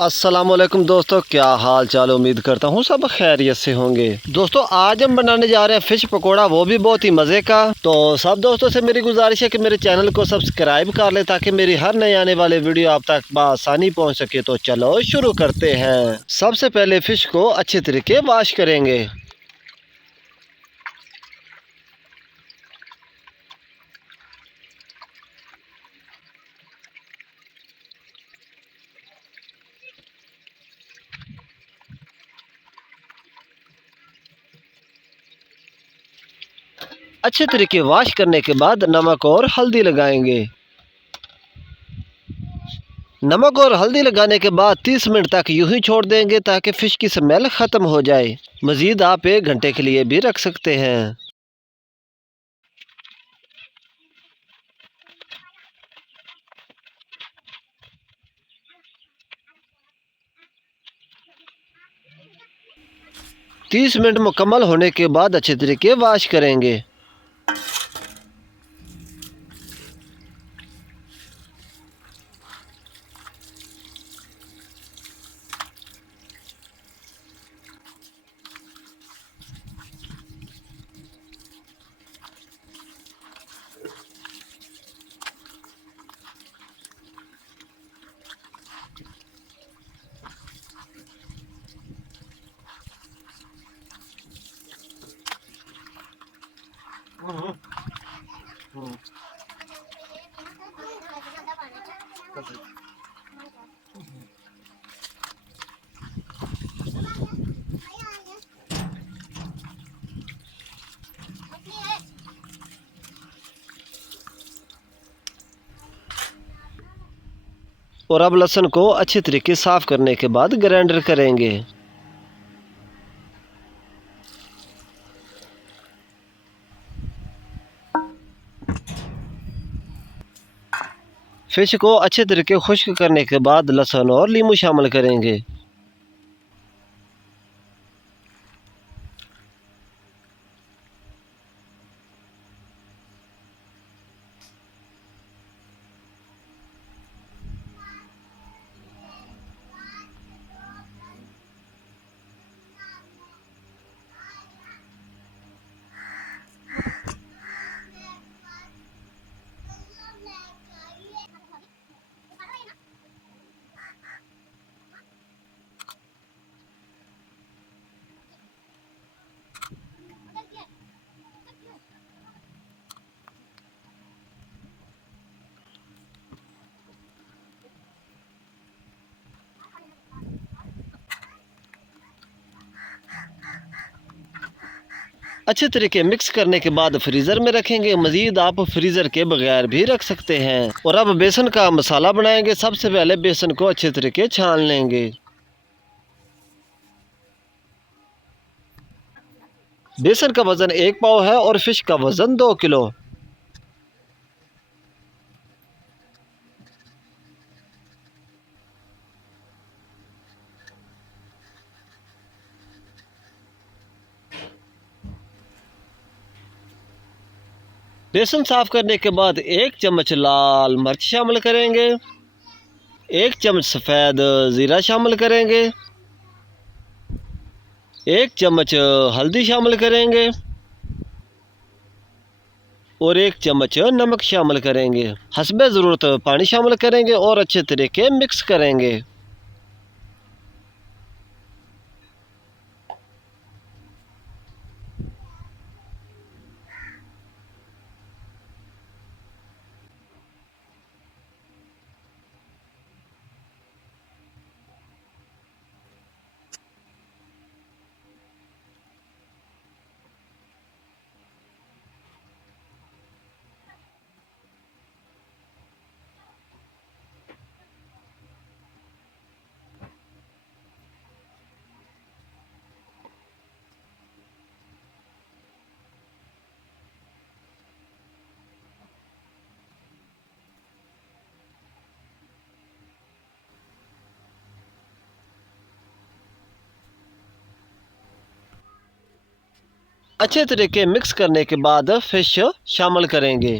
अस्सलामुअलैकुम दोस्तों, क्या हाल चाल। उम्मीद करता हूँ सब खैरियत से होंगे। दोस्तों आज हम बनाने जा रहे हैं फ़िश पकोड़ा, वो भी बहुत ही मज़े का। तो सब दोस्तों से मेरी गुजारिश है कि मेरे चैनल को सब्सक्राइब कर ले ताकि मेरी हर नए आने वाले वीडियो आप तक बआसानी पहुँच सके। तो चलो शुरू करते हैं। सबसे पहले फ़िश को अच्छे तरीके वॉश करेंगे। अच्छे तरीके वॉश करने के बाद नमक और हल्दी लगाएंगे। नमक और हल्दी लगाने के बाद 30 मिनट तक यूं ही छोड़ देंगे ताकि फ़िश की स्मेल ख़त्म हो जाए। मज़ीद आप 1 घंटे के लिए भी रख सकते हैं। 30 मिनट मुकम्मल होने के बाद अच्छे तरीके वॉश करेंगे। और अब लहसुन को अच्छे तरीके साफ़ करने के बाद ग्राइंडर करेंगे। फिश को अच्छे तरीके खुश्क करने के बाद लहसुन और नींबू शामिल करेंगे। अच्छे तरीके मिक्स करने के बाद फ्रीज़र में रखेंगे। मज़ीद आप फ्रीज़र के बगैर भी रख सकते हैं। और अब बेसन का मसाला बनाएंगे। सबसे पहले बेसन को अच्छे तरीके छान लेंगे। बेसन का वज़न 1 पाव है और फिश का वज़न 2 किलो। बेसन साफ़ करने के बाद 1 चम्मच लाल मिर्च शामिल करेंगे। 1 चम्मच सफ़ेद ज़ीरा शामिल करेंगे। 1 चम्मच हल्दी शामिल करेंगे और 1 चम्मच नमक शामिल करेंगे। हस्बे ज़रूरत पानी शामिल करेंगे और अच्छे तरीके मिक्स करेंगे। अच्छे तरीके मिक्स करने के बाद फिश शामिल करेंगे।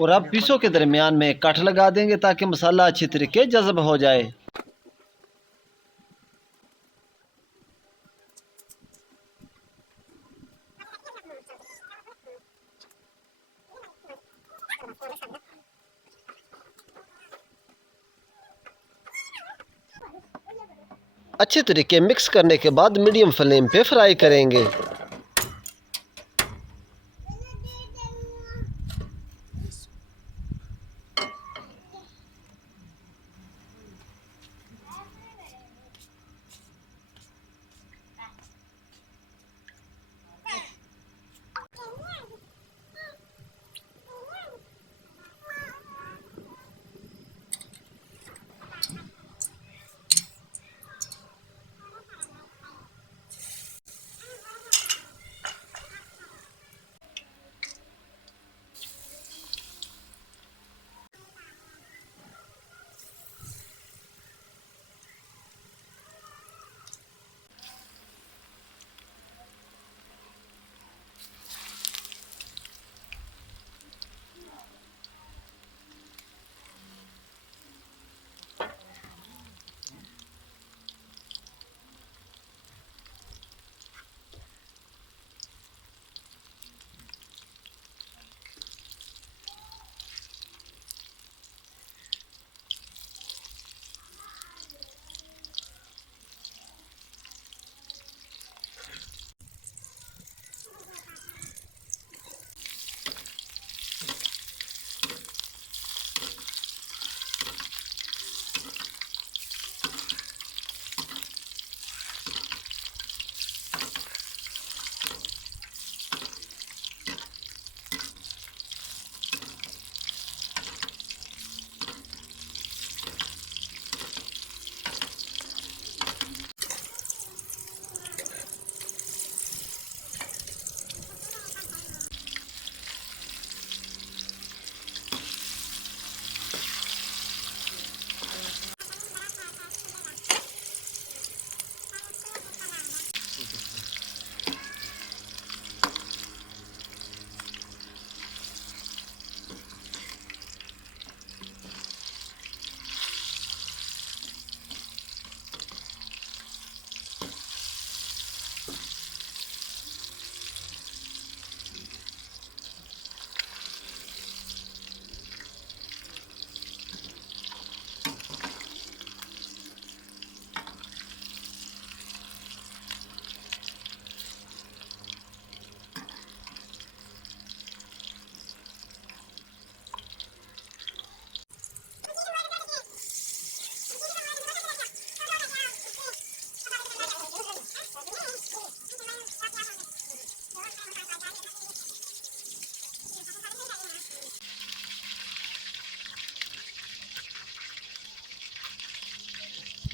और अब पीसों के दरमियान में कट लगा देंगे ताकि मसाला अच्छी तरीके जज़ब हो जाए। अच्छे तरीके मिक्स करने के बाद मीडियम फ्लेम पे फ्राई करेंगे।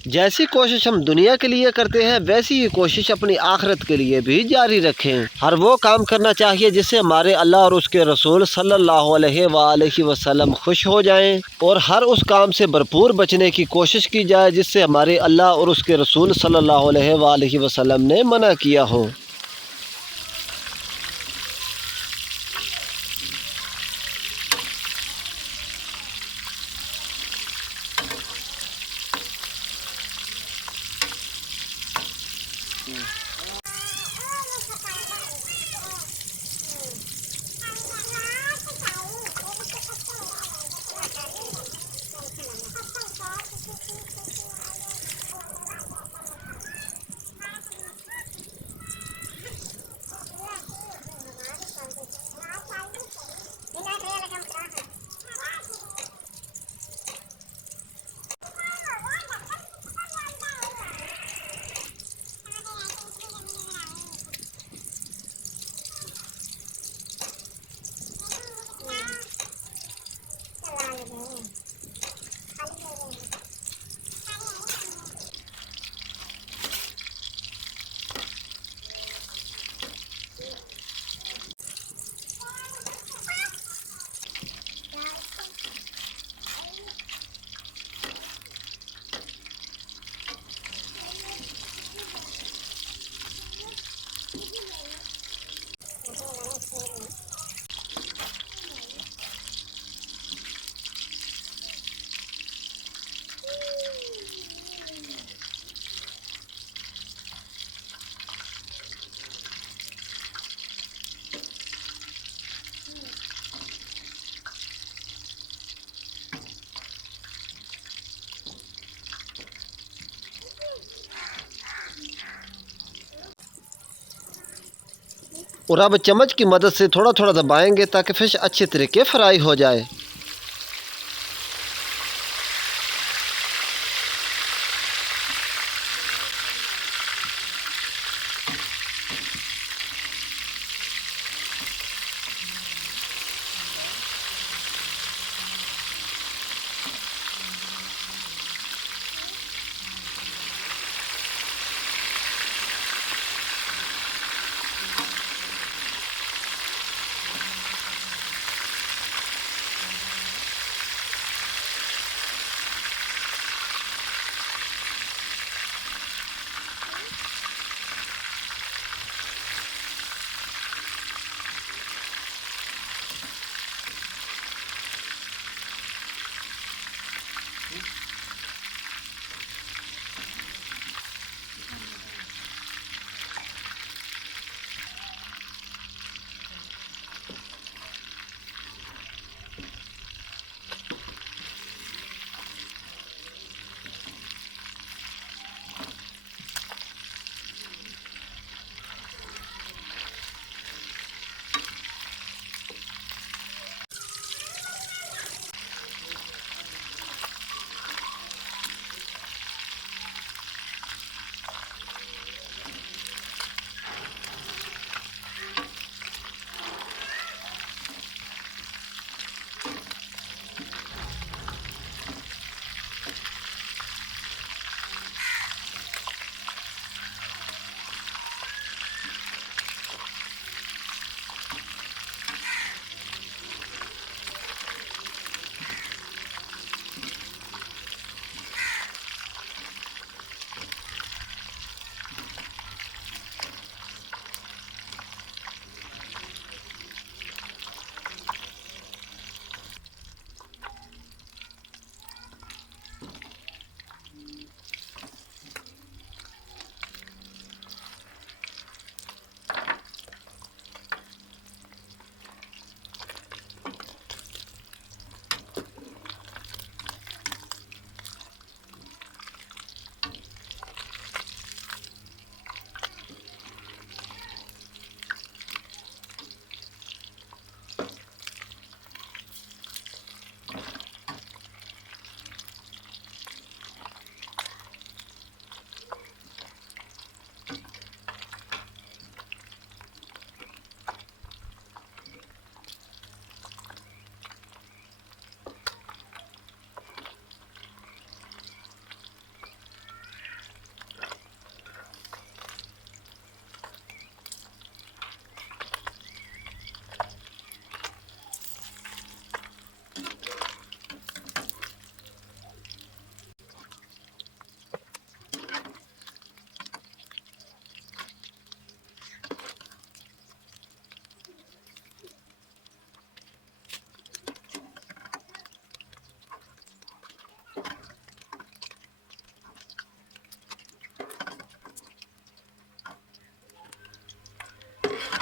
जैसी कोशिश हम दुनिया के लिए करते हैं वैसी ही कोशिश अपनी आखिरत के लिए भी जारी रखें। हर वो काम करना चाहिए जिससे हमारे अल्लाह और उसके रसूल सल्लल्लाहु अलैहि वसल्लम खुश हो जाएं, और हर उस काम से भरपूर बचने की कोशिश की जाए जिससे हमारे अल्लाह और उसके रसूल सल्लल्लाहु अलैहि वसल्लम ने मना किया हो। और अब चम्मच की मदद से थोड़ा थोड़ा दबाएंगे ताकि फ़िश अच्छे तरीके फ्राई हो जाए।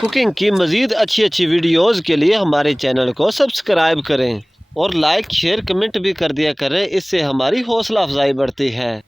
कुकिंग की मज़ीद अच्छी अच्छी वीडियोज़ के लिए हमारे चैनल को सब्सक्राइब करें और लाइक शेयर कमेंट भी कर दिया करें, इससे हमारी हौसला अफजाई बढ़ती है।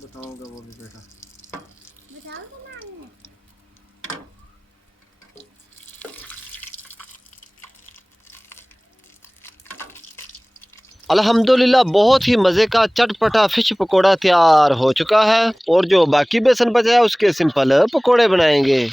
बताऊंगा वो भी बेटा। अल्हम्दुलिल्लाह बहुत ही मज़े का चटपटा फिश पकोड़ा तैयार हो चुका है और जो बाकी बेसन बचा है उसके सिंपल पकोड़े बनाएंगे।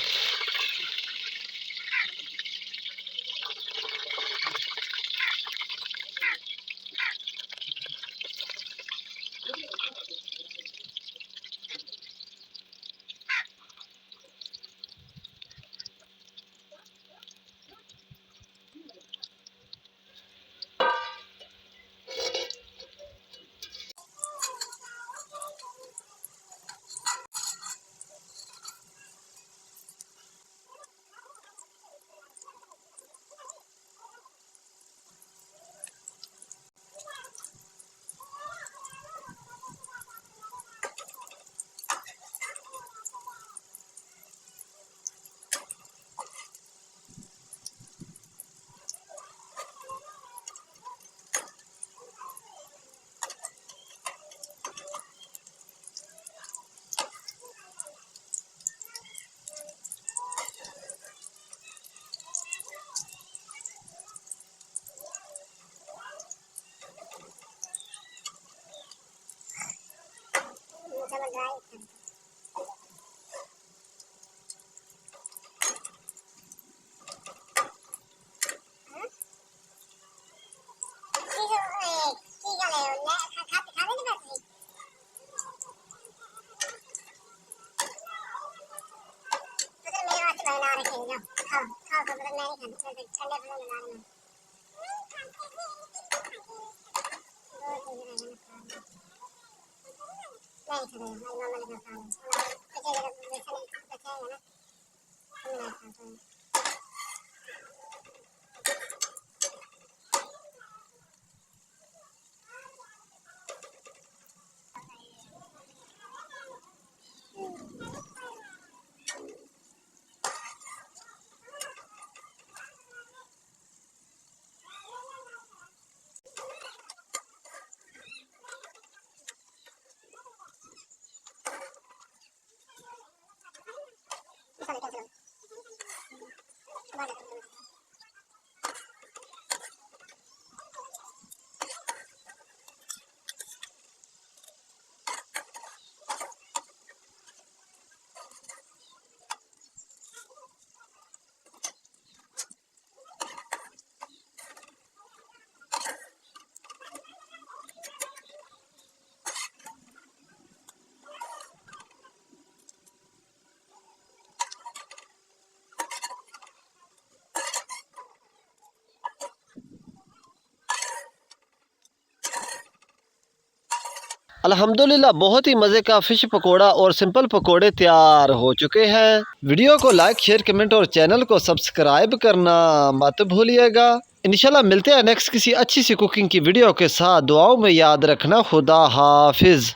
अल्हम्दुलिल्लाह बहुत ही मज़े का फ़िश पकोड़ा और सिंपल पकोड़े तैयार हो चुके हैं। वीडियो को लाइक शेयर कमेंट और चैनल को सब्सक्राइब करना मत भूलिएगा। इंशाल्लाह मिलते हैं नेक्स्ट किसी अच्छी सी कुकिंग की वीडियो के साथ। दुआओं में याद रखना। खुदा हाफिज़।